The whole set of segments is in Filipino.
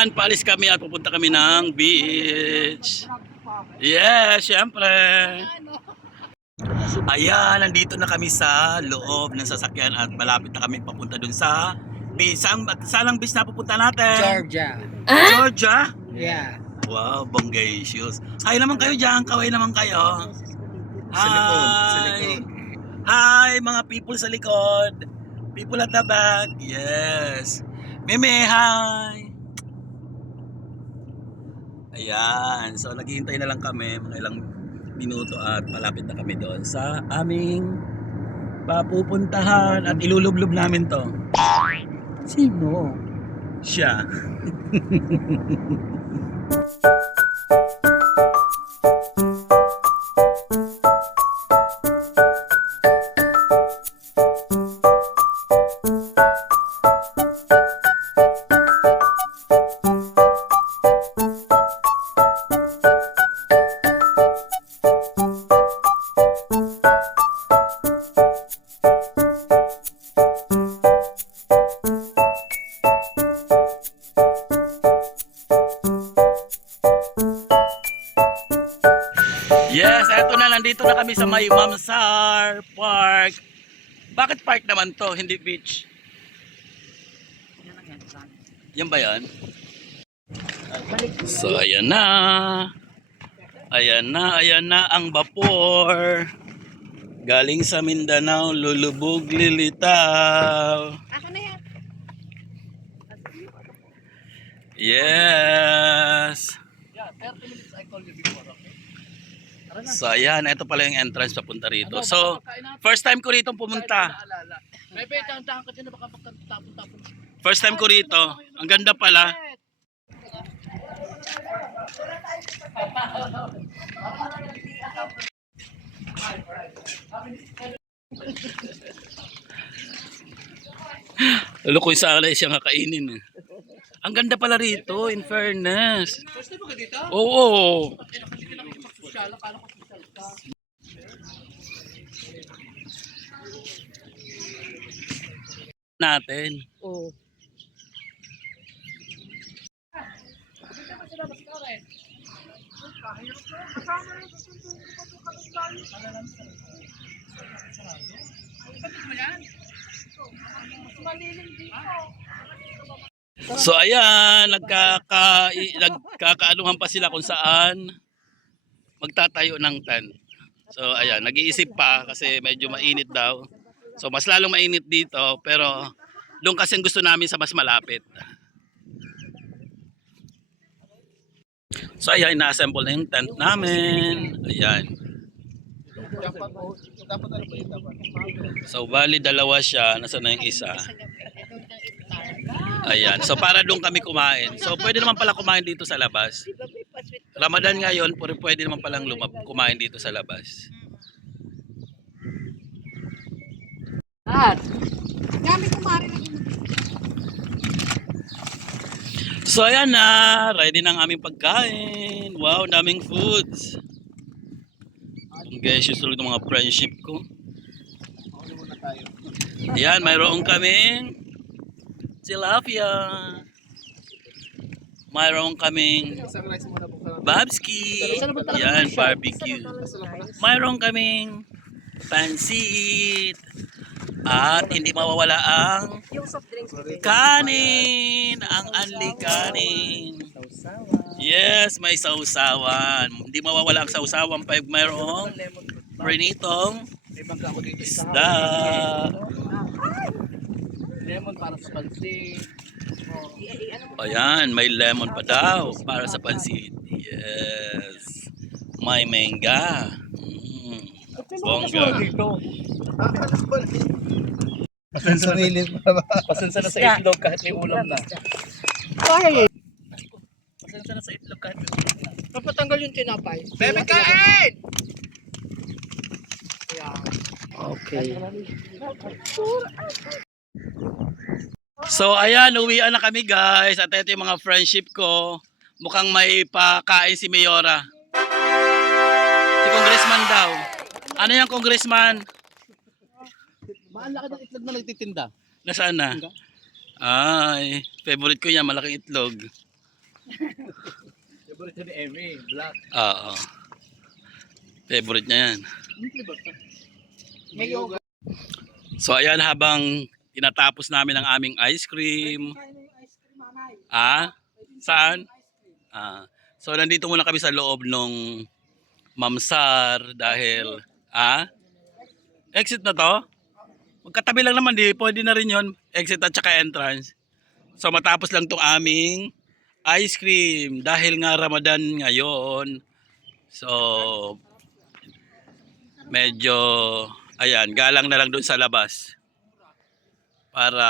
Ayan, paalis kami at pupunta kami ng beach. Yes, syempre. Ayan, nandito na kami sa loob ng sasakyan at malapit na kami papunta dun sa beach. Saan ang beach na pupunta natin? Georgia. Georgia? Yeah. Wow, bonggacious. Hi naman kayo dyan, kaway naman kayo. Hi. Hi, mga people sa likod. People at the back. Yes. Meme, hi. Ayan. So, naghihintay na lang kami mga ilang minuto at malapit na kami doon sa aming papupuntahan at ilulublob namin to. Sino? Siya. Yes, eto na, nandito na kami sa may Mamsar Park. Bakit park naman to, hindi beach? Yan ba yan? So, ayan na. Ayan na ang vapor. Galing sa Mindanao, lulubog, lilitaw. Yes. So ayan, ito pala yung entrance papunta rito. So, first time ko rito pumunta. First time ko rito. Ang ganda pala. Lalo ko yung saalay siya nga kainin. Ang ganda pala rito, in fairness. First time mo ka dito? Oo. Natin. Oo. So ayan, nagkakaanuhan pa sila kung saan magtatayo ng tent. So ayan, nag-iisip pa kasi medyo mainit daw. So mas lalong mainit dito, pero doon kasi gusto namin sa mas malapit. So ayan, ina-assemble na yung tent namin. Ayan. So bali dalawa siya, nasa na yung isa. Ayan, so para doon kami kumain. So pwede naman pala kumain dito sa labas. Ramadan ngayon, pwede naman palang kumain dito sa labas. So ayan na, ready na ang aming pagkain. Wow, daming foods. Guys, usually ng mga friendship ko. Ayan, mayroon kaming tilapia. Mayroon kaming babski. Ayan, barbecue. Mayroon kaming pansit. At hindi mawawala ang kanin. Ang anli kanin. Yes, may sausawan. Hindi mawawala ang sausawan pag mayroong prinitong isda. Lemon para sa pansit. Ayan, may lemon pa daw para sa pansit. Yes. May mangga. Bongga. Pasensya na sa itlog kahit may ulam na. Pasensya na sa itlog kahit may ulam na. Papatanggal yung tinapay. Bebe, kain! Okay. So ayan, uwian na kami guys. At ito yung mga friendship ko. Mukhang may pakain si Mayora. Si Congressman daw. Ano yung Congressman? Ang laki ng itlog na nagtitinda. Nasaan na? Ay, favorite ko yan, malaking itlog. Favorite ni Emmy, black. Oo. Favorite niya yan. May yoga. So ayan, habang tinatapos namin ang aming ice cream. Saan? So nandito muna kami sa loob nung Mamsar dahil exit na to? Magkatabi lang naman, di pwede na rin yon, exit at saka entrance. So matapos lang tong aming ice cream dahil nga Ramadan ngayon. So medyo ayan, galang na lang doon sa labas para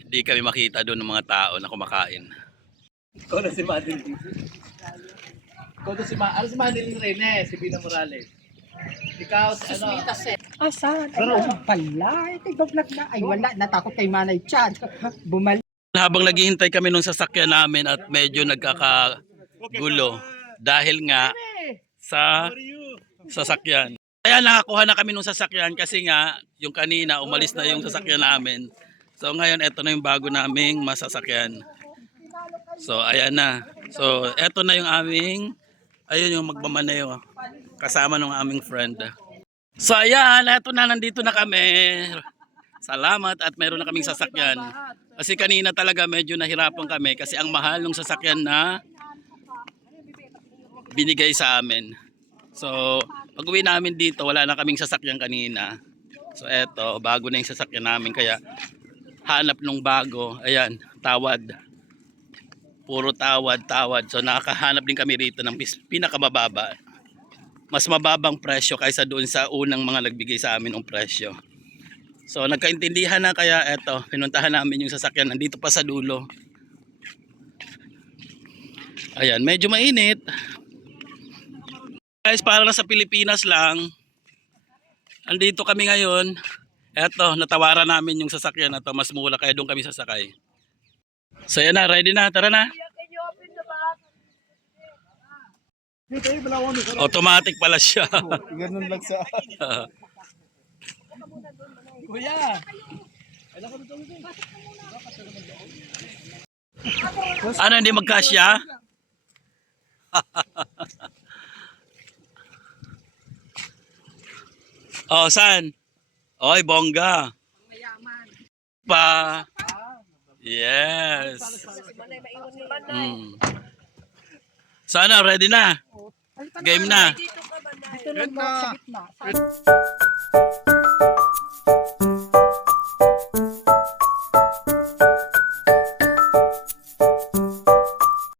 hindi kami makita doon ng mga tao na kumakain. Ikaw na si Madeline. Ikaw na si Madeline. Ano si Madeline Reynes? Si Bina Morales. Ikaw si ano? Asan? Ay, pala. Tigog-vlog na. Ay, wala. Natakot kay Manay Chan. Bumalik. Habang naghihintay kami nung sasakyan namin at medyo nagkakagulo dahil nga sa sasakyan. Kaya nakakuha na kami nung sasakyan kasi nga yung kanina umalis na yung sasakyan namin. So ngayon eto na yung bago naming masasakyan. So ayan na. So eto na yung aming, ayun yung magmamaneho kasama ng aming friend. So ayan, eto na, nandito na kami. Salamat at meron na kaming sasakyan. Kasi kanina talaga medyo nahirapan kami kasi ang mahal ng sasakyan na binigay sa amin. So pag uwi namin dito, wala na kaming sasakyan kanina. So eto, bago na yung sasakyan namin kaya hanap nung bago. Ayan, tawad. Puro tawad. So nakakahanap din kami rito ng pinakamababa. Mas mababang presyo kaysa doon sa unang mga nagbigay sa amin ng presyo. So nagkaintindihan na kaya eto, pinuntahan namin yung sasakyan nandito pa sa dulo. Ayan, medyo mainit. Guys, para lang sa Pilipinas lang. Andito kami ngayon. Eto, natawaran namin yung sasakyan na to, mas mura kaya doon kami sasakay. So yan na, ready na, tara na. Automatic pala siya. Ganun lang sa... Kuya! Ano, hindi magkasya? Oh, saan? Oy, bongga. Pa. Yes. Sana ready na. Game na. Dito lang sa gitna.